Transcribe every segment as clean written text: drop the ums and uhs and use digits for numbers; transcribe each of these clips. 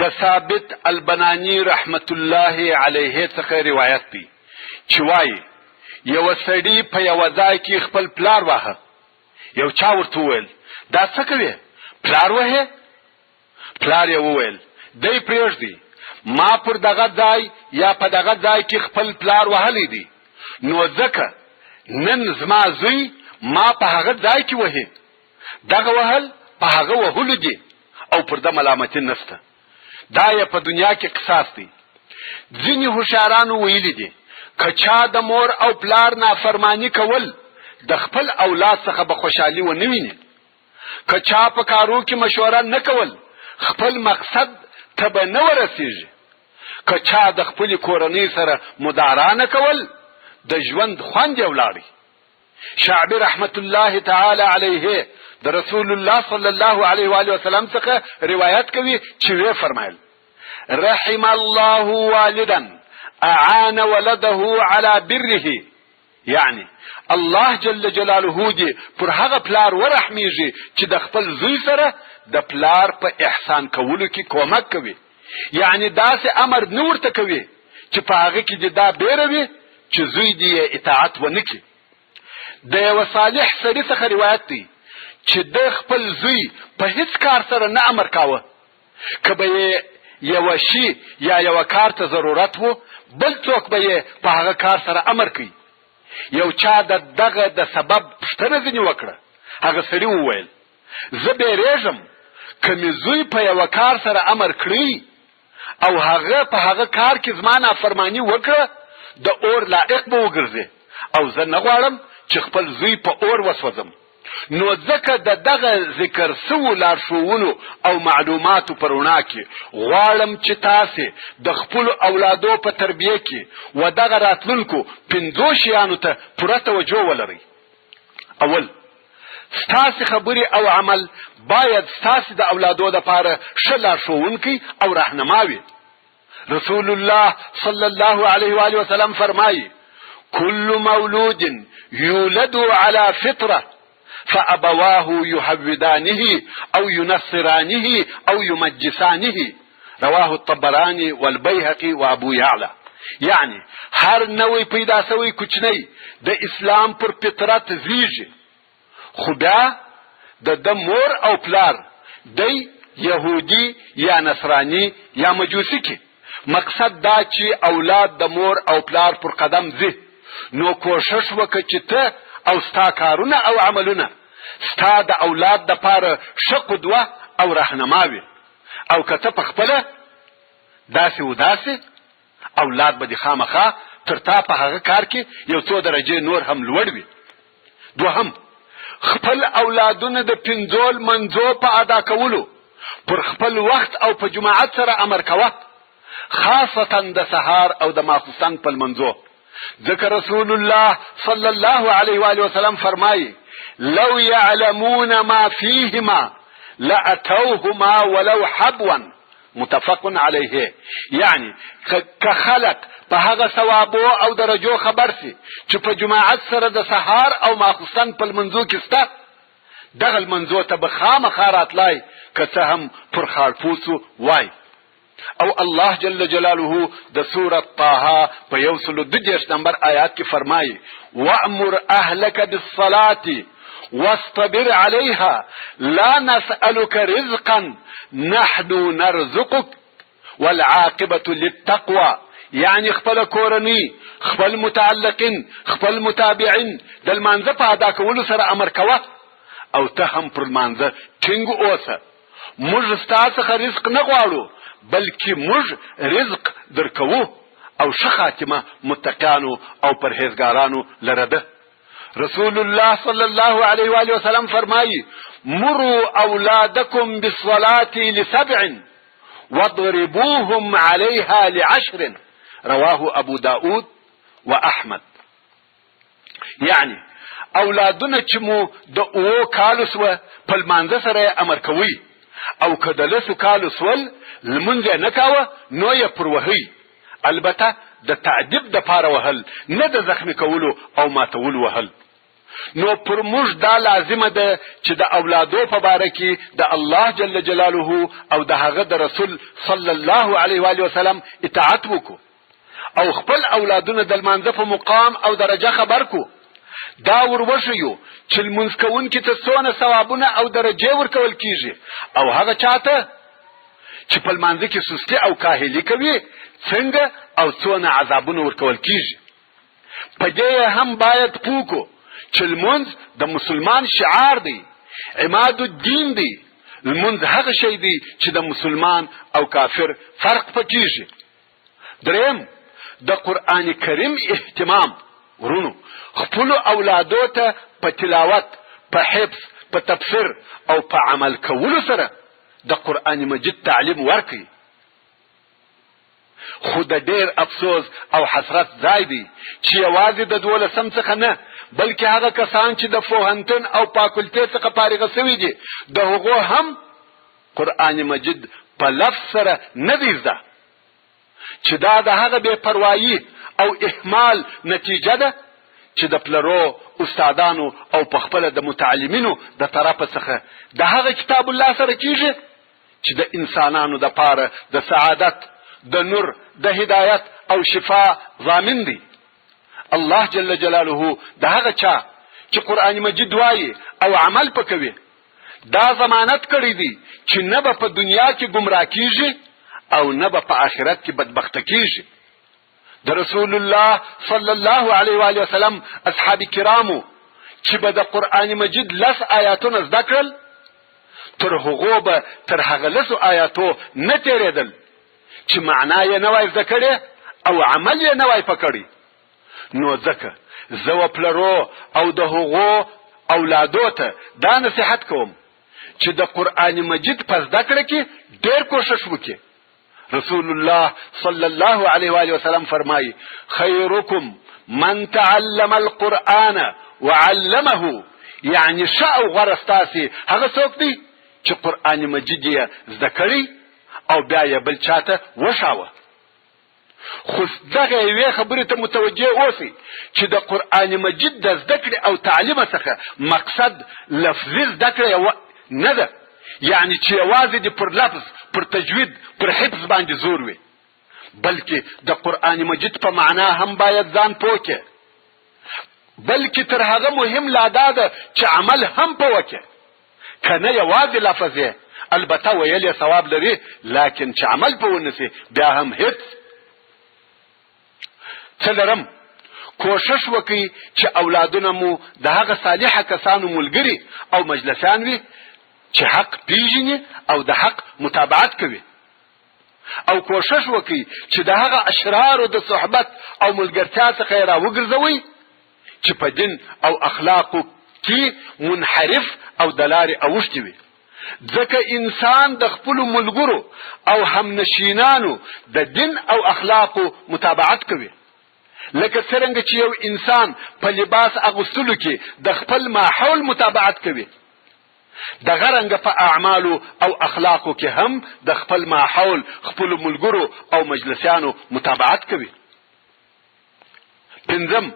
د ثابت البنانی رحمت الله علیه څخه روایت دی چې وایي یو سړی په یو ځای کې خپل پلار واهه. یو چا ورته وویل دا څه کوي؟ پلار وهې؟ پلار یې وویل دی پرېږدي، ما پر دغه ځای یا په دغه ځای کې خپل پلار وهلی دی، نو ځکه نن زما زوی ما په هغه ځای کې وهي. دغه وهل په هغه وهلو دي او پر ده ملامتي نشته. دا یې په دنیا کې قصاص دی. ځینې هوښیارانو ویلي دي که چا د مور او پلار نافرمانی کول د خپل اولاد څخه به خوشحالي ونه ویني، که چا په کارو کې مشوره نه کول خپل مقصد ته به نه ورسیږي، که چا د خپلې کورنۍ سره مدارا نه کول د ژوند خوند یې ولاړی. شعبي رحمت الله تعالی علیه د رسول الله صلی الله علیه و آله وسلم څخه روایت کوي چې وی فرمایل رحم الله والدا اعان ولده على بره، یعنی الله جل جلاله دې پر هغه پلار ورحمیږي چې د خپل زوی سره د پلار په احسان کولو کې کومک کوي. یعنی داسې امر نه ورته کوي چې په هغه کې دې دا بیروي چې زوی دې اطاعت ونه کړي. د یو صالح سړي څخه روایت دی چې د خپل زوی په هیڅ کار سره نه امر کاوه، که به یو شی یا یو کار ته ضرورت وو بل څوک به یې په هغه کار سره امر کوي. یو چا دغه د سبب پوښتنه ځینې وکړه. هغه سړي وویل زه بیریږم که مې زوی په یو کار سره امر کړی او هغه په هغه کار کې زما نافرماني وکړه د اور لایق به وګرځي، او زه نه غواړم چې خپل زوی په اور وسوځم. نو ځکه د دغه ذکر سوو لارښوونو او معلوماتو په رڼا کې غواړم چې تاسې د خپلو اولادو په تربیه کې و دغه راتلونکو 5 شیانو ته پوره توجه ولرئ. اول، ستاسې خبرې او عمل باید ستاسې د اولادو دپاره ښه لارښوونکی او رهنما وي. رسول الله صلی الله علیه و آله وسلم فرمایي كل مولود يولد على فطره فأبواه يهودانه أو ينصرانه أو يمجسانه، رواه الطبراني والبيهقي وابو يعلى. یعنی هر نوی پیدا سوی کوچنی د اسلام پر فطرت زیږي، خو بیا د مور او پلار دی یهودی یا نصرانی یا مجوسی کی. مقصد دا چې اولاد د مور او پلار پر قدم زی، نو کوشش وکړه چې ته او ستا کارونه او عملونه ستا د اولاد د پاره ښه قدوه او رهنما وي. او که ته په خپله داسې و داسې، اولاد به دې خامخا تر تا په هغه کار کې یو څو درجې نور هم لوړ وي. دوهم، خپل اولادونه د 5 لمانځو په ادا کولو پر خپل وخت او په جماعت سره امر کوه، خاصتا د سهار او د ماخوستن په لمانځو. ذکر رسول الله صلی الله علیه و آله وسلم فرمایي لو يعلمون ما فيهما لأتوهما ولو حبوا، متفق علیه. یعنی که خلق په هغه ثوابو او درجو خبر سي چې په جماعت سره د سهار او ماخوستن په لمانځو کې سته، دغه لمانځو ته به خامخا راتلای که څه هم پر خاړپوڅو وای. او الله جل جلاله د سورة طه په 132 نمبر آیات کې فرمایي وَأْمُرْ أَهْلَكَ بِالصَّلَاةِ وَاصْطَبِرْ عَلَيْهَا لَا نَسْأَلُكَ رِزْقًا نَحْنُ نَرْزُقُكَ وَالْعَاقِبَةُ لِلتَّقْوَى. یعنی خپل کورنۍ، خپل متعلقین، خپل متابعین د لمانځه په ادا کولو سره امر کوه، او ته هم پر لمانځه ټینګ اوسه. موږ ستا څخه رزق نه غواړو بلکې موږ رزق درکوو، او ښه خاتمه متقیانو او پرهیزګارانو لره ده. رسول الله صلی الله علیه و آله وسلم فرمایي مروا اولادکم بالصلاة ل7 واضربوهم عليها ل10، رواه ابو داود و احمد. یعنی اولادونه چې مو د 2 کالو سوه په لمانځه سره امر کوي، او که د 10 کالو سول لمونځ نه کاوه نو یې پر وهي، البته د تعذیب د پاره وهل، نه د زخمی کولو او ماتولو وهل. نو پر موږ دا لازمه ده چې د اولادو په باره کې د الله جل جلاله او د هغه د رسول صلی الله علیه و وسلم اطاعت وکړو او خپل اولادونه د لمانځه په مقام او درجه خبر کو. دا وروښیو چې لمونځ کوونکي ته څونه ثوابونه او درجې ورکول کیږي او هغه چاته چې په لمانځه کې سستي او کاهلي کوي څنګه او څونه عذابونه ورکول کیږي. په دې هم باید پوکو چې لمونځ د مسلمان شعار دی، عماد الدین دی. لمونځ هغه شی دی چې د مسلمان او کافر فرق پکېږي. دریم، د قرآن کریم اهتمام. ورونو، خپل اولادو ته په تلاوت، په حفظ، په تفسیر او په عمل کولو سره د قرآن مجید تعلیم ورکړي. خو د ډیر افسوس او حسرت ځای دی چې یوازې د 12 څخه نه بلکې هغه کسان چې د پوهنتون او فاکولټې څخه فارغ شوي دي د هغو هم قرآن مجید په لفظ سره نه دی زده، چې دا د هغه بې پروایي او اهمال نتیجه ده چې د پلرو، استادانو او په خپله د متعلمینو د طرفه څخه د هغه کتاب الله سره کیږي چې د انسانانو د پاره د سعادت، د نور، د هدایت او شفا ضامن دی. الله جل جلاله د هغه چا چې قرآن مجید وایي او عمل پکوي دا ضمانت کړی دی چې نه به په دنیا کې گمراه کیږي او نه به په آخرت کې بدبخته کیږي. د رسول الله صلی الله علیه و وسلم اصحاب کرامو چې به د قرآن مجید 10 آیاتونه زده کړل تر هغو به تر هغه 10 آیاتو نه تیرېدل چې معنا یې نه وای زده کړې او عمل یې نه وای پکړی. نو ځکه زه و پلرو او د هغو اولادو ته دا نصیحت کوم چې د قرآن مجید په زده کړه کې ډېر کوشش وکړي. رسول الله صلی الله علیه و وسلم فرمایي: خیرکم من تعلم القرآن وعلمه. یعنی ښه او غوره ستاسې هغه څوک دی چې قرآن مجید یې زده کړي او بیا یې بل چاته وښاوه. خو دغه یوې خبرې ته متوجه اوسئ چې د قرآن مجید د زده کړې او تعلیم څخه مقصد لفظي زده کړه نه ده، یعنی چې یوازې دې پر لفظ، پر تجوید، پر حفظ باندې زور وي، بلکې د قرآن مجید په معنا هم باید ځان پوه کړې. بلکې تر هغه مهم لا دا ده چې عمل هم په وکړې، که نه یوازې لفظ یې البته ویل یې ثواب لري، لیکن چې عمل په ونسي بیا هم هیڅ. څلورم، کوشش وکړئ چې اولادونه مو د هغه صالحه کسانو ملګري او مجلسان وي چې حق پیژني او د حق متابعت کوي، او کوشش وکړئ چې د هغه اشرارو د صحبت او ملګرتیا څخه یې راوګرځوئ چې په دین او اخلاقو کې منحرف او د لارې اوښتي وي. ځکه انسان د خپلو ملګرو او همنشینانو د دین او اخلاقو متابعت کوي، لکه څرنګه چې یو انسان په لباس اغوستلو کې د خپل ماحول متابعت کوي، دغه رنګه په اعمالو او اخلاقو کې هم د خپل ماحول، خپلو ملګرو او مجلسیانو متابعت کوي. پنځم،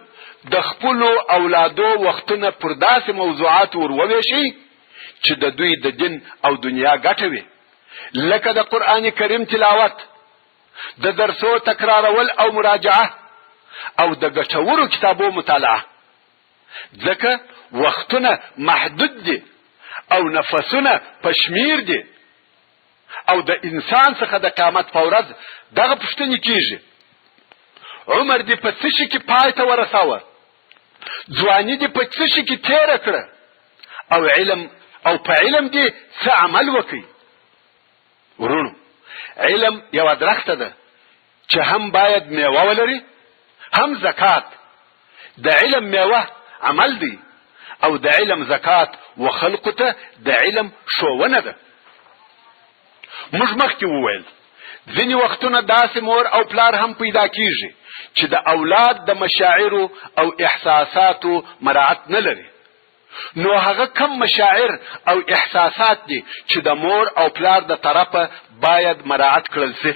د خپلو اولادو وختونه پر داسې موضوعات وروویشئ چې د دوی د دین او دنیا ګټه وي، لکه د قرآن کریم تلاوت، د درسو تکرارول او مراجعه او د ګټورو کتابو مطالعه. ځکه وختونه محدود دي او نفسونه پشمیر دي او د انسان څخه د قیامت په ورځ دغه پوښتنې کیږي: عمر دې په څه شي کې پای ته ورساوه؟ ځواني دې په څه شي کې تیره کړه؟ او په علم دې څه عمل وکړي؟ ورونو، علم یوه درخته ده چې هم باید میوه ولري هم زکات. د علم میوه عمل دی او د علم زکات و خلقو ته د علم ښوونه ده. موږ مخکې وویل ځینې وختونه داسې مور او پلار هم پیدا کیږي چې د اولاد د مشاعرو او احساساتو مراعات نه لري. نو هغه کم مشاعر او احساسات دي چې د مور او پلار د طرفه باید مراعات کړل شي.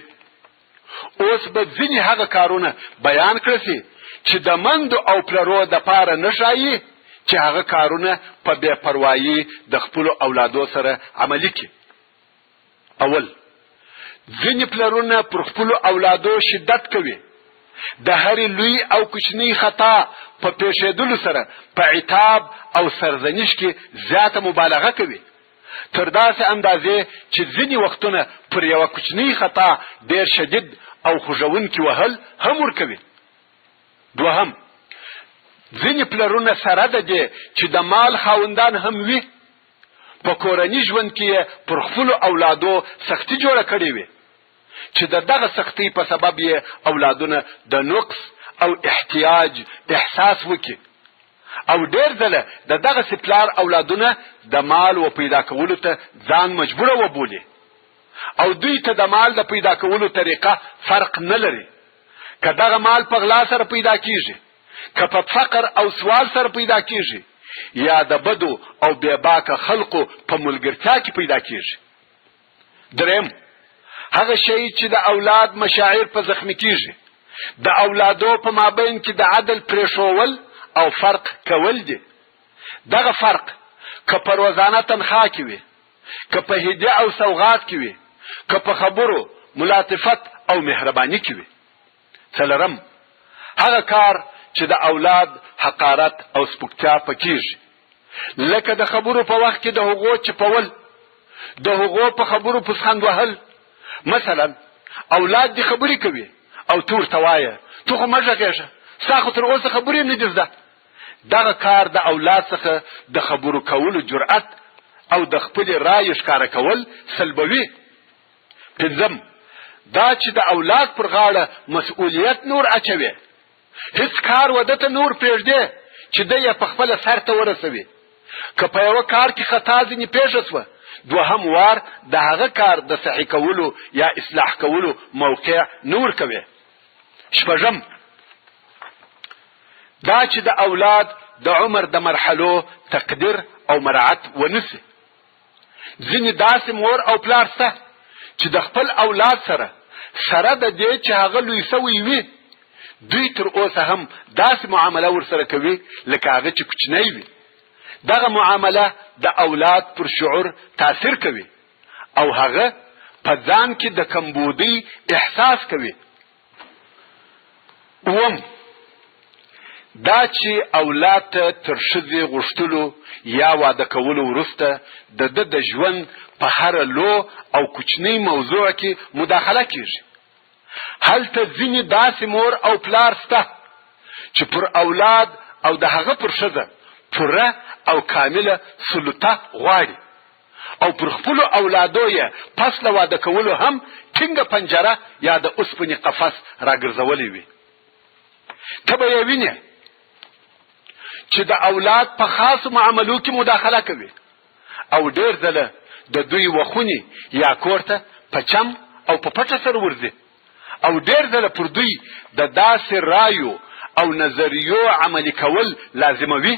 اوس به ځینې هغه کارونه بیان کړل شي چې د مندو او پلرو د پاره نه ښایي چې هغه کارونه په بې پروایي د خپل اولادو سره عملي کړي. اول، ځینې پلرونه پر خپل اولادو شدت کوي. د هرې لوی او کوچنی خطا په پیښېدلو سره په عتاب او سرزنش کې زیاته مبالغه کوي، تر داسې اندازې چې ځینې وختونه پر یوه کوچنی خطا ډېر شدید او خوږونکي وهل هم ورکوي. دوهم، ځینې پلرونه سره د دې چې د مال خاوندان هم وي، په کورني ژوند کې پر خپلو اولادو سختي جوړه کړې وي چې د دغه سختۍ په سبب یې اولادونه د نقص او احتیاج احساس وکړي، او ډېر ځله د دغسې پلار اولادونه د مال و پیدا کولو ته ځان مجبوره وبولي، او دوی ته د مال د پیدا کولو طریقه فرق نه لري. که دغه مال په غلا سره پیدا کیږي، که په فقر او سوال سره پیدا کیږي، یا د بدو او بېباکه خلقو په ملګرتیا کې پیدا کیږي. دریم، هغه شی چې د اولاد مشاعر په زخمی کیږي، د اولادو په مابین کې د عدل پرېښول او فرق کول دي. دغه فرق که په روزانه تنخواه کې وي، که په هدیه او سوغات کې وي، که په خبرو ملاطفت او مهرباني کې وي. څلورم، هغه کار چې د اولاد حقارت او سپکتیا پکېږي، لکه د خبرو په وخت کې د هغو چپول، د هغو په خبرو پسخند وهل. مثلا اولاد دی خبرې کوي او تور ته وایه تو خو مه غږېږه، ستا خو تر اوسه خبرې نه دي زده. دغه کار د اولاد څخه د خبرو کولو جرأت او د خپلې رایې ښکاره کول سلبوي. پنځم، دا چې د اولاد پر غاړه مسؤلیت نور اچوي، هیڅ کار وده ته نور پرېږدي چې دی یې په خپله سر ته ورسوي. که په یوه کار کې خطا ځینې پیښه سوه، دوهم وار د هغه کار د صحیح کولو یا اصلاح کولو موقع نور کوي. شپږم، دا چې د اولاد د عمر د مرحلو تقدیر او مراعات ونسي. ځینې داسې مور او پلار شته چې د خپل اولاد سره د دې چې هغه لوی سوی وي، دوی تر اوسه هم داسې معامله ورسره کوي لکه هغه چې کوچنی وي. دغه معامله د اولاد پر شعور تاثیر کوي او هغه په ځان کې د کمبودۍ احساس کوي. اووم، دا چې اولاد ته تر ښځې غوښتلو یا واده کولو وروسته د ده د ژوند په هره لو او کوچنۍ موضوع کې مداخله کیږي. هلته ځینې داسې مور او پلار شته چې پر اولاد او د هغه پر ښځه پوره او کامله سلطه غواړي، او پر خپلو اولادو یې پس له واده کولو هم ټینګه پنجره یا د اوسپنې قفس راګرځولی وي. ته به یې وینې چې د اولاد په خاصو معاملو کې مداخله کوي، او ډېر ځله د دوی وخونې یا کور ته په چم او په پټه سره ورځي، او ډېر ځله پر دوی د داسې رایو او نظریو عملي کول لازموي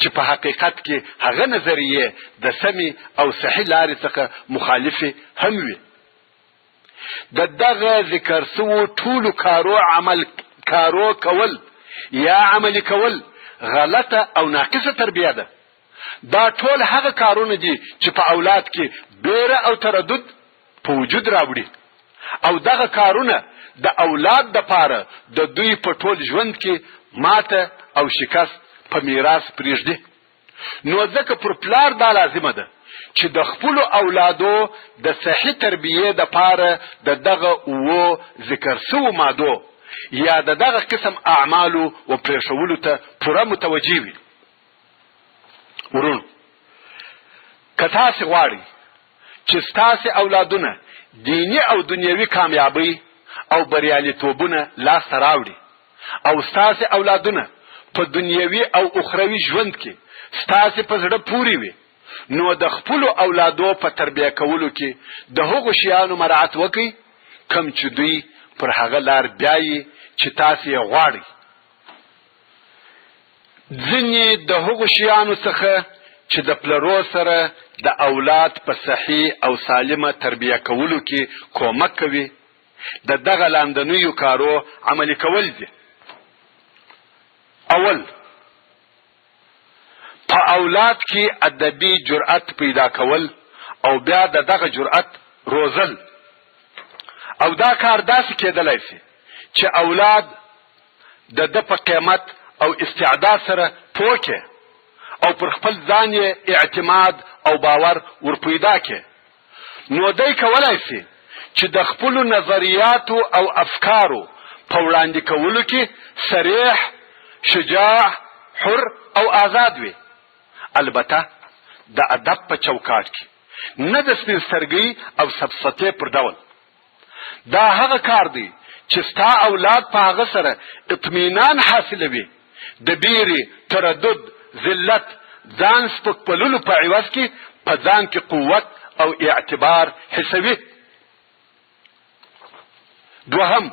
چې په حقیقت کې هغه نظریې د سمې او صحیح لارې څخه مخالفې هم وي. د دغه ذکر سوو ټولو کارو کول یا عملي کول غلطه او ناقصه تربیه ده. دا ټول هغه کارونه دي چې په اولاد کې بیره او تردد په وجود راوړي، او دغه کارونه د اولاد دپاره د دوی په ټول ژوند کې ماته او شکست په میراث پرېږدي. نو ځکه پر پلار دا لازمه ده چې د خپلو اولادو د صحیح تربیې دپاره د دغه اوو ذکر سوو مادو یا د دغه قسم اعمالو و پرېښولو ته پوره متوجه وي. ورونو، که تاسې غواړئ چې ستاسې اولادونه دیني او دنیوي کامیابۍ او بریالیتوبونه لاسته راوړي، او ستاسې اولادونه په دنیوي او اخروي ژوند کې ستاسې په زړه پورې وي، نو د خپلو اولادو په تربیه کولو کې د هغو شیانو مراعات وکړئ کم چې دوی پر هغه لار بیایي چې تاسې یې غواړئ. ځینې د هغو شیانو څخه چې د پلرو سره د اولاد په صحیح او سالمه تربیه کولو کې کومک کوي، د دغه لاندنیو کارو عملي کول دي. اول، په اولاد کې ادبي جرأت پیدا کول او بیا دغه جرأت روزل. او دا کار داسې کېدلی شي چې اولاد د په قیمت او استعداد سره پوکه او پر خپل ځان یې اعتماد او باور ورپیدا کې. نو دی کولای شي چې د خپلو نظریاتو او افکارو په وړاندې کولو کې صریح، شجاع، حر او آزاد وي. البته د ادب په چوکاټ کې، نه د سپین سترګۍ او سفسطې پر ډول. دا هغه کار دی چې ستا اولاد په هغه سره اطمینان حاصلوي، د بیرې، تردد، ذلت، ځان سپکپللو په عوض کې په ځان کې قوت او اعتبار حسوي. دوهم،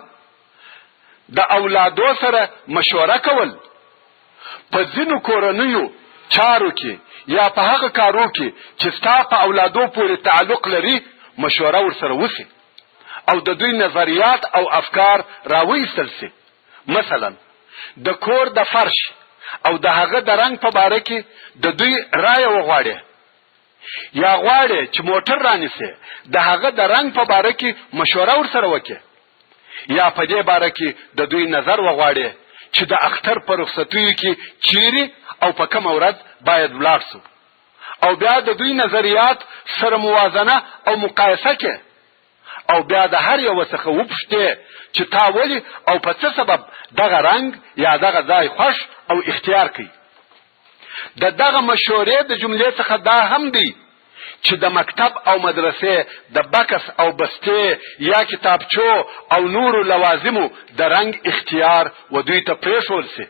د اولادو سره مشوره کول. په ځینو کورنیو چارو کې یا په هغه کارو کې چې ستا په اولادو پورې تعلق لري مشوره ورسره وسي او د دوی نظریات او افکار راویستل سي. مثلا د کور د فرش او د هغه د رنګ په باره کې د دوی رایه وغواړي، یا غواړي چې موټر رانیسي د هغه د رنګ په باره کې مشوره ورسره وکړي، یا په دې باره کې د دوی نظر وغواړي چې د اختر په رخصتیو کې چیرې او په کومه ورځ باید ولاړ سو، او بیا د دوی نظریات سره موازنه او مقایسه کې، او بیا د هر یو څخه وپوښتې چې تا ولې او په څه سبب دغه رنګ یا دغه ځای خوښ او اختیار کړي. دغه مشورې د جملې څخه دا هم دی چې د مکتب او مدرسې د بکس او بستې یا کتابچو او نورو لوازمو د رنګ اختیار و دوی ته پرېښول سي.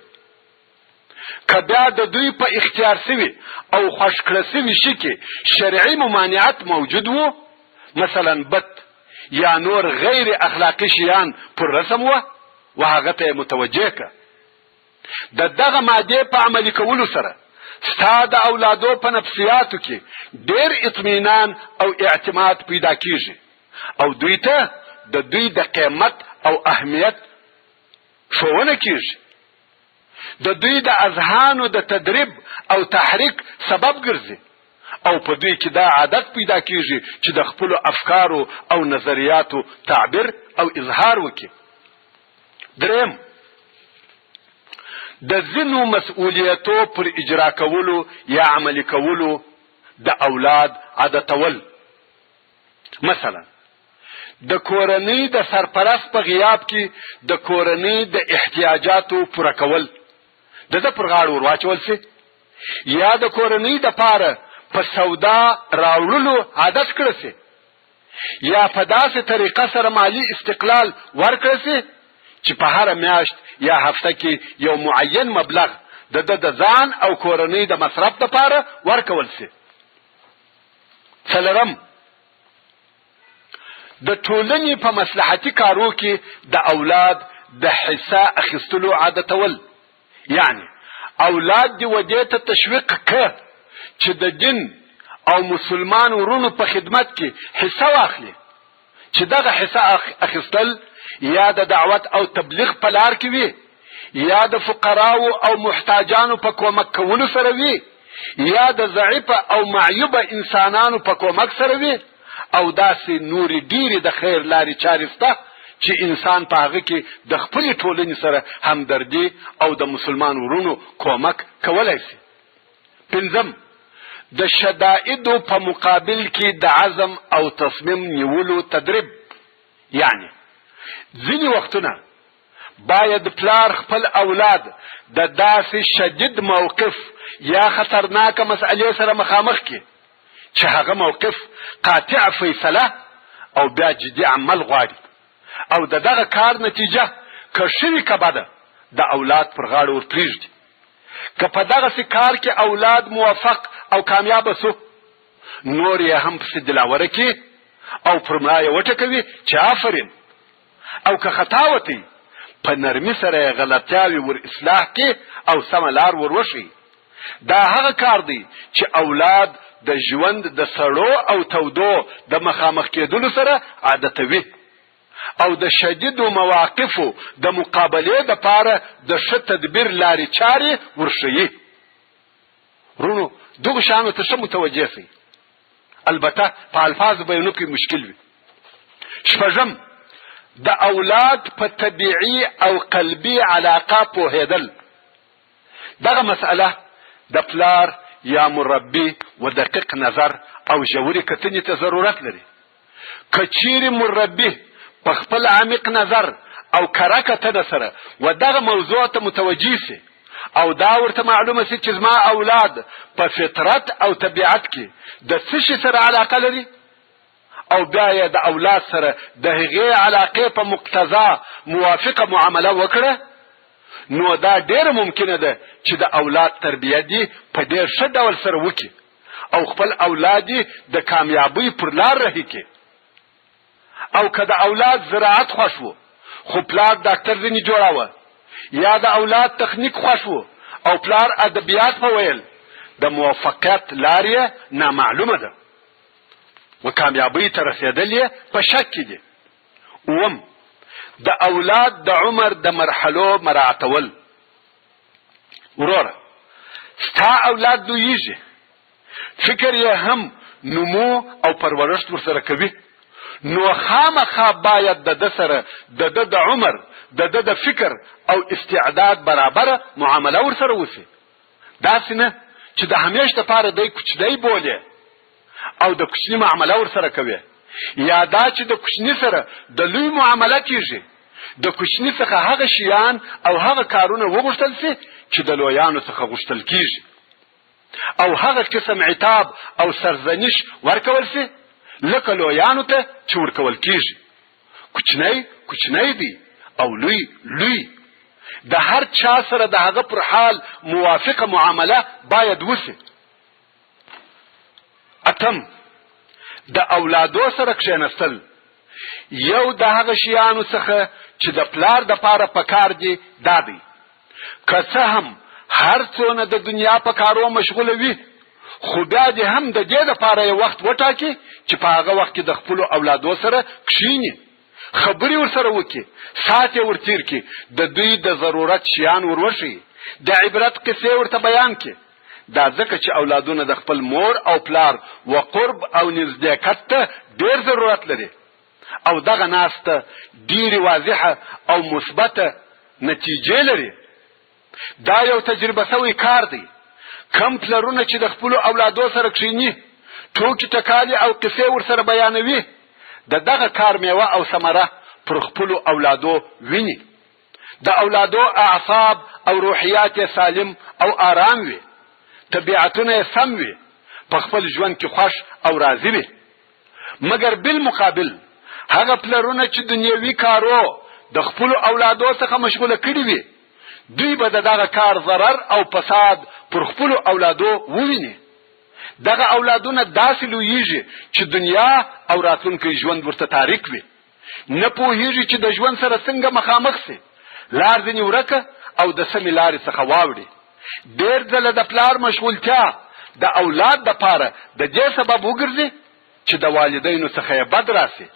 که بیا د دوی په اختیار سوي او خوښ کړه سوي شي کې شرعي ممانعت موجود وو، مثلا بت یا نور غیر اخلاقی شیان پر رسم و هغه ته متوجه که. دغه ماده په عملي کولو سره ستا د اولادو په نفسیاتو کې ډیر اطمینان او اعتماد پیدا کیږي او دوی ته د دوی د قیمت او اهمیت ښوونه کیږي. د دوی د اذهانو د تدریب او تحریک سبب ګرځي او په دوی کې دا عادت پیدا کیږي چې د خپلو افکارو او نظریاتو تعبیر او اظهار وکړي. دریم، د ځینو مسؤلیتو پر اجرا کولو یا عملی کولو د اولاد عادتول. مثلا د کورنۍ د سرپرست په غیاب کې د کورنۍ د احتیاجاتو پوره کول د ده پر غاړه ورواچول سي، یا د کورنۍ د پاره په سودا راوړلو عادت کړه سي، یا په داسې طریقه سره مالی استقلال ورکړه سي چې په هره میاشت یا هفته کې یو معین مبلغ د ځان او کورنۍ د مصرف لپاره ورکول سي. څلورم، د ټولنې په مصلحتي کارو کې د اولاد د حصه اخیستلو عادتول. یعنی اولاد دی ودې ته تشویق که چې د دین او مسلمان ورونو په خدمت کې حصه واخلي، چې دغه حصه اخیستل یا د دعوت او تبلیغ په لار کې وي، یا د فقراو او محتاجانو په کومک کولو سره وي، یا د ضعیفه او معیوبه انسانانو په کومک سره وي، او داسې نورې ډیرې د خیر لارې چارې شته چې انسان په هغه کې د خپلې ټولنې سره همدردي او د مسلمان ورونو کومک کولی شي. پنځم، د شدائدو په مقابل کې د عزم او تصمیم نیولو تدریب. یعنی ځینې وختونه باید پلار خپل اولاد د داسې شدید موقف یا خطرناکه مسئلې سره مخامخ کړي چې هغه موقف قاطع فیصله او بیا جدي عمل غواړي، او دغه کار نتیجه که شوي که بده د اولاد پر غاړه ورپرېږدي. که په دغسې کار کې اولاد موفق او کامیابه سو، نور یې هم پسې دلاوره کړي او پر ملا یې وټکوي چې آفرین، او که خطا وتی په نرمي سره یې غلطیاوې ور اصلاح کړي او سمه لار ور وښیي. دا هغه کار دی چې اولاد د ژوند د سړو او تودو د مخامخ کېدلو سره عادتوي او د شدیدو مواقفو د مقابلې دپاره د ښه تدبیر لارې چارې ورښیي. رونو دغه شانو ته ښه متوجه سئ. البته په الفاظ بیانو کې مشکل وي. شپږم، د اولاد په طبیعي او قلبي علاقه پوهېدل. دغه مسئله د پلار یا مربي و دقیق نظر او ژورې کتنې ته ضرورت لري. که چیرې مربي په خپل عمیق نظر او کره کتنه سره و دغه موضوع ته متوجه سي او دا ورته معلومه سي چې زما اولاد په فطرت او طبیعت کې د څه شي سره علاقه لري او بیا یې د اولاد سره د هغې علاقې په مقتضا موافقه معامله وکړه، نو دا ډیره ممکنه ده چې د اولاد تربیه دې په ډیر ښه ډول سره وکړي او خپل اولاد دې د کامیابۍ پر لار رهي کړي. او که د اولاد زراعت خوښ و خو پلار ډاکټر ځینې جوړاوه، یا د اولاد تخنیک خوښ و او پلار ادبیات په ویل، د موفقیت لار یې نامعلومه ده و کامیابۍ ته رسېدل یې په شک کې دي. اووم، د اولاد د عمر د مرحلو مراعتول. وروره ستا اولاد لویږي، فکر یې هم نمو او پرورشت ورسره کوي، نو خامخا باید د ده سره د ده د عمر د ده د فکر او استعداد برابره معامله ورسره وسي. داسې نه چې د همیش دپاره دی کوچنی بولې او د کوچني معامله ورسره کوي، یا دا چې د کوچني سره د لوی معامله کیږي، د کوچني څخه هغه شیان او هغه کارونه وغوښتل سي چې د لویانو څخه غوښتل کیږي، او هغه قسم عتاب او سرزنش ورکول سي لکه لویانو ته چې ورکول کیږي. کوچنی کوچنی دی او لوی لوی. د هر چا سره د هغه پر حال موافقه معامله باید وسي. اتم، د اولادو سره کښېنستل. یو د هغه شیانو څخه چې د پلار د پاره پکار دي دا دی، که څه هم هر څونه د دنیا په کارو مشغوله وي خو بیا دې هم د دې دپاره یې وخت وټاکي چې په هغه وخت کې د خپلو اولادو سره کښېني، خبرې ورسره وکړي، ساعت یې ورتېر کړي، د دوی د ضرورت شیان وروښيي، د عبرت قصې ورته بیان کړي. دا ځکه چې اولادونه د خپل مور او پلار و قرب او نزدېکت ته ډېر ضرورت لري او دغه ناسته ډېرې واضحه او مثبته نتیجې لري. دا یو تجربه سوی کار دی. کم پلرونه چې د خپلو اولادو سره کښېني، ټوکې ټکالې او قصې ورسره بیانوي، د دغه کار میوه او ثمره پر خپلو اولادو ویني. د اولادو اعصاب او روحیات یې سالم او آرام وي، طبیعتونه یې سم وي، په خپل ژوند کې خوښ او راضي وي. مګر بالمقابل هغه پلرونه چې دنیوي کارو د خپلو اولادو څخه مشغوله کړي وي، دوی به د دغه کار ضرر او فساد پر خپلو اولادو وویني. دغه اولادونه داسې لویږي چې دنیا او راتلونکی ژوند ورته تاریک وي، نه پوهیږي چې د ژوند سره څنګه مخامخ سي، لار ځینې ورکه او د سمې لارې څخه واوړي. ډېر ځله د پلار مشغولتیا د اولاد دپاره د دې سبب وګرځي چې د والدینو څخه یې بد راسي،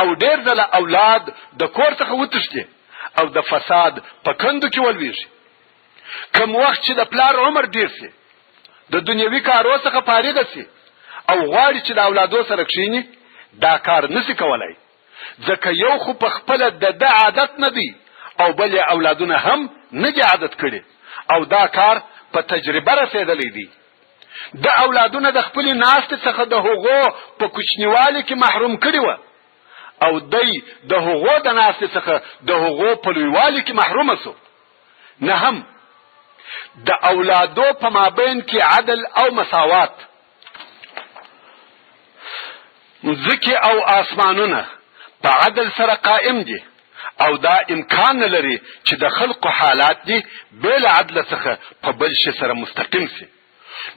او ډېر ځله اولاد د کور څخه وتښتي او د فساد په کندو کې ولویږي. کم وخت چې د پلار عمر ډیر سي، د دنیوي کارو څخه فارغ سي او غواړي چې د اولادو سره کښېني، دا کار نسي کولای، ځکه یو خو په خپله د ده عادت نه دی او بل یې اولادونه هم نه دي عادت کړي، او دا کار په تجربه رسېدلی دی. د اولادونه د خپلې ناستې څخه د هغو په کوچنیوالي کې محروم کړي وه، او دی د هغو د ناستې څخه د هغو په لویوالي کې محرومه سو. نه هم د اولادو په مابین کې عدل او مساوات. مځکې او آسمانونه په عدل سره قائم دي او دا امکان نه لري چې د خلقو حالات دي بې له عدله څخه په بل شي سره مستقیم سي.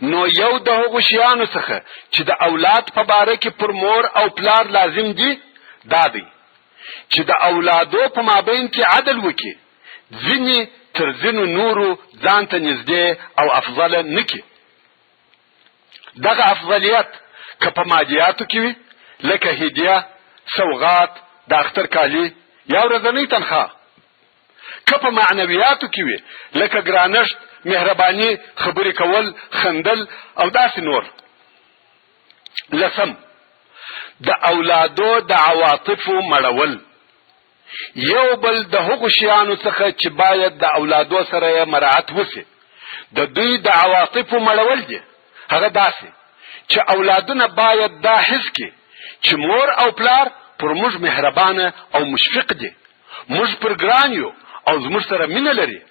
نو یو د هغو شیانو څخه چې د اولاد په باره کې پر مور او پلار لازم دي دا دی چې د اولادو په مابین کې عدل وکړي، ځینې تر ځینو نورو ځان ته نږدې او افضله نه کړي. دغه افضلیت که په مادیاتو کې وي لکه هدیه، سوغات، د اختر کالي یا ورځنۍ تنخواه، که په معنویاتو کې وي لکه ګرانښت مهرباني خبرې کول، خندل او داسې نور. لسم، د اولادو د عواطفو مړول. یو بل د هغو شیانو څخه چې باید د اولادو سره مراعات وسي د دوی د عواطفو مړول دي. هغه داسې چې اولادونه باید دا حس کړي چې مور او پلار پر موږ مهربانه او مشفق دي، موږ پر ګران یو او زموږ سره مینه لري.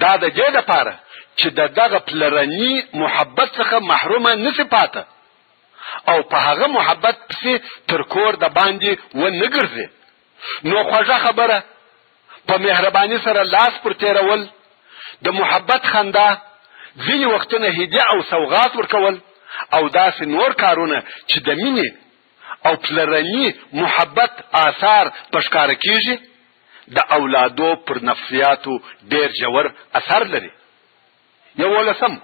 دا د دې لپاره چې د دغه پلرني محبت څخه محرومه نشي پاته او په هغه محبت پسې تر کور د باندې ونه ګرځي. نو خوږه خبره په مهرباني سره لاس پر تیرول، د محبت خندا، ځینې وختونه هدیه او سوغات ورکول او داسې نور کارونه چې د مینې او پلرني محبت آثار پښکاره کیږي د اولادو پر نفسیاتو ډیر ژور اثر لري. 11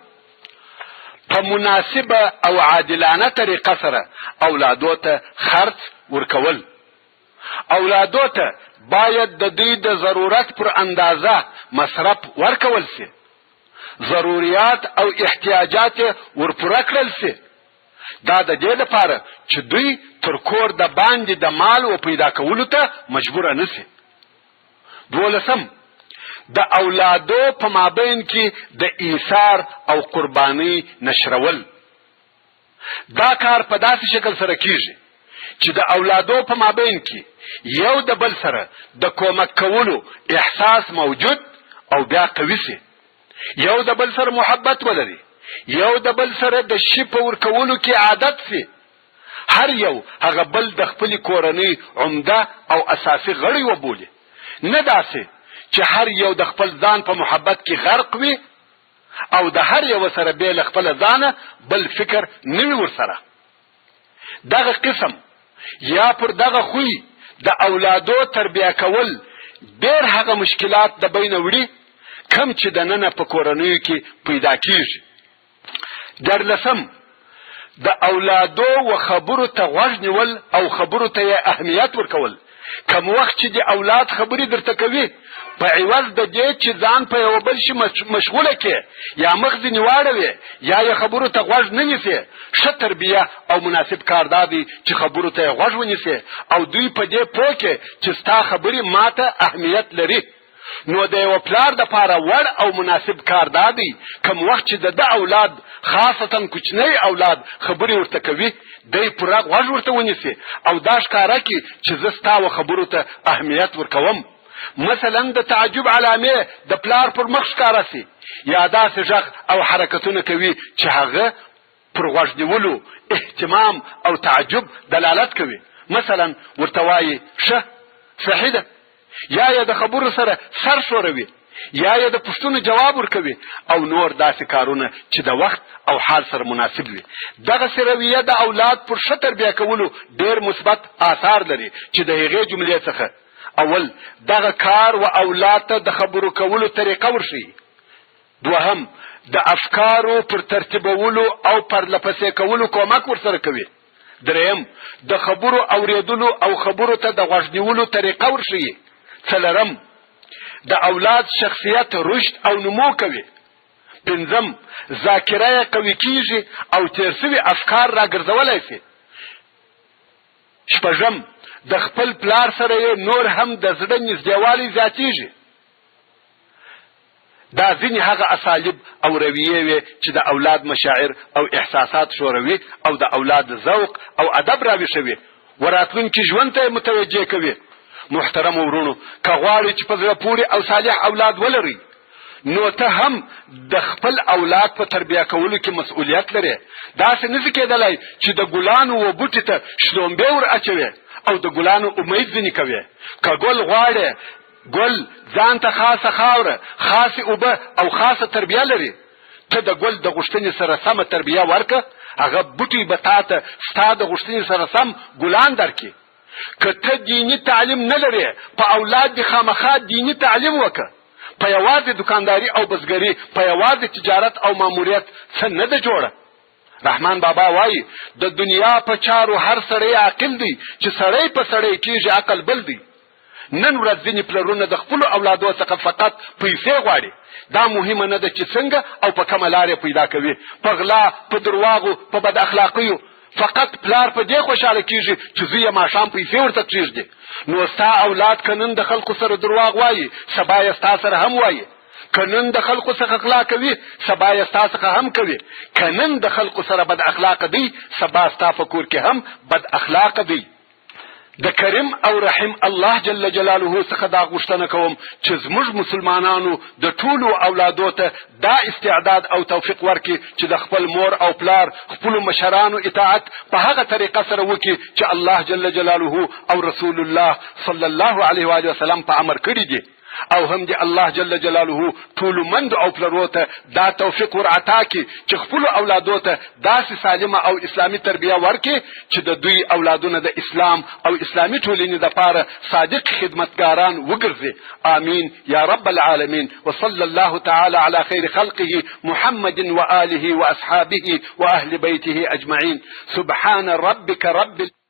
په مناسبه او عادلانه طریقه سره اولادو ته خرڅ ورکول. اولادو ته باید د دوی د ضرورت پر اندازه مصرف ورکول سي، ضروريات او احتیاجات ورپوره کړل سي. دا د دې لپاره چې دوی تر کور د باندې د مال او پیدا کولو ته مجبور نه سي. 12 د اولادو په مابین کې د ایثار او قرباني نشرول. دا کار په داسې شکل سره کیږي چې د اولادو په مابین کې یو د بل سره د کومک کولو احساس موجود او بیا قوي سي، یو د بل سره محبت ولري، یو د بل سره د شي په ورکولو کې عادت سي، هر یو هغه بل د خپل کورنۍ عمده او اساسي غړی وبولي. نه داسې چې هر یو د خپل ځان په محبت کې غرق وي او د هر یو سره به له خپل ځانه بل فکر نوي ورسره. دغه قسم یا پر دغه خوی د اولادو تربیه کول ډېر هغه مشکلات د بین وړي کم چې د نن په کورنیو کې پیدا کیږي. 13 د اولادو و خبرو ته غوږ نیول او خبرو ته اهمیت ورکول. کوم وخت چې د اولاد خبرې درته کوي په عوض د دې چې ځان په یو بل شي مشغوله کې یا مغز نیواړوي یا خبرو ته غوږ نه نیسي، ښه تربیه او مناسب کار دا دی چې خبرو ته غوږ ونیسي او دوی په دې پوه کې چې ستا خبرې ماته اهمیت لري. نو د یو پلار د پاره وړ او مناسب کار دا دی کوم وخت چې د اولاد خاصتا کوچنی اولاد خبرې ورته کوي دی پوره غوږ ورته ونیسي او دا ښکاره کړي چې زه ستا و خبرو ته اهمیت ورکوم. مثلا د تعجب علامه د پلار پر مخ ښکاره سي یا داسې غږ او حرکتونه کوي چې هغه پر غوږ نیولو اهتمام او تعجب دلالت کوي. مثلا ورته وایي ښه صحیح ده، یا د خبرو سره سر شوروي یا د پوښتنو جواب ورکوي او نور داسې کارونه چې د وخت او حال سره مناسب وي. دغه رویه د اولاد پر ښه تربیه کولو ډېر مثبت آثار لري چې د هغې جملې څخه اول دغه کار و اولاد ته د خبرو کولو طریقه ورښیي. 2 د افکارو پر ترتیبولو او پرلپسې کولو کومک ورسره کوي. 3 د خبرو اوریدلو او خبرو ته د غوږ نیولو طریقه ورښیي. 4 د اولاد شخصیت رشد او نمو کوي. 5 ذاکره قوي کیږي او تیر شوي افکار راګرځولای شي. 6 د خپل پلار سره نور هم د زړه نږدېوالی زیاتیږي. دا ځینې هغه اساليب او رویې وي چې د اولاد مشاعر او احساسات شوروي او د اولاد ذوق او ادب راویښوي، وراتلونکي ژوند ته متوجه کوي. محترم ورونو، که غواړئ چې په زړه پورې او صالح اولاد ولرئ نو ته هم د خپل اولاد په تربیه کولو کې مسؤلیت لري. داسې نشي کېدلی چې د ګلانو و بوټي ته شلومبې ور اچوي او د ګلانو امید ځینې کوي. که ګل غواړي، ګل ځان ته خاصه خاوره، خاصه اوبه او خاصه تربیه لري. ته د ګل د غوښتنې سره سمه تربیه ورکه، هغه بوټي به تاته ستا د غوښتنې سره سم ګلان درکړي. که ته دیني تعلیم نه لري، په اولاد دې خامخا دیني تعلیم وکړه. په یوازې دکانداري او بزګري، په یوازې تجارت او ماموریت څه نه ده جوړه. رحمان بابا وایي د دنیا په چارو هر سړی عاقل دی، چې سړی په سړی کېږي عقل بل دی. نن ورځ ځینې پلرونه د خپلو اولادو څخه فقط پیسې غواړي. دا مهمه نه ده چې څنګه او په کومه لارې پیدا کوي، په غلا، په درواغو، په بد اخلاقیو. فقط پلار په دې خوشحاله کیږي چې زوی یې ماښام پیسې ورته کېږدي. نو ستا اولاد که نن د خلکو سره درواغ وایي، سبا یې ستا سره هم وایي. که نن د خلکو څخه غلا کوي، سبا یې ستا څخه هم کوي. که نن د خلکو سره بد اخلاقه دی، سبا ستا په کور کې هم بد اخلاقه دی. د کریم او رحیم الله جل جلاله څخه دا غوښتنه کوم چې زموږ مسلمانانو د ټولو اولادو ته دا استعداد او توفیق ورکړي چې د خپل مور او پلار، خپلو مشرانو اطاعت په هغه طریقه سره وکړي چې الله جل جلاله او رسول الله صلی الله علیه و وسلم په امر کړي دي. او هم دی الله جل جلاله ټولو مندو او پلرو ته دا توفیق ور عطا کړي چې خپلو اولادو ته داسې سالمه او اسلامي تربیه ورکړي چې د دوی اولادونه د اسلام او اسلامي ټولنې دپاره صادق خدمتګاران وګرځي. آمین یا رب العالمین. وصلى الله تعالى على خير خلقه محمد وآله وأصحابه وأهل بيته أجمعين. سبحان ربك رب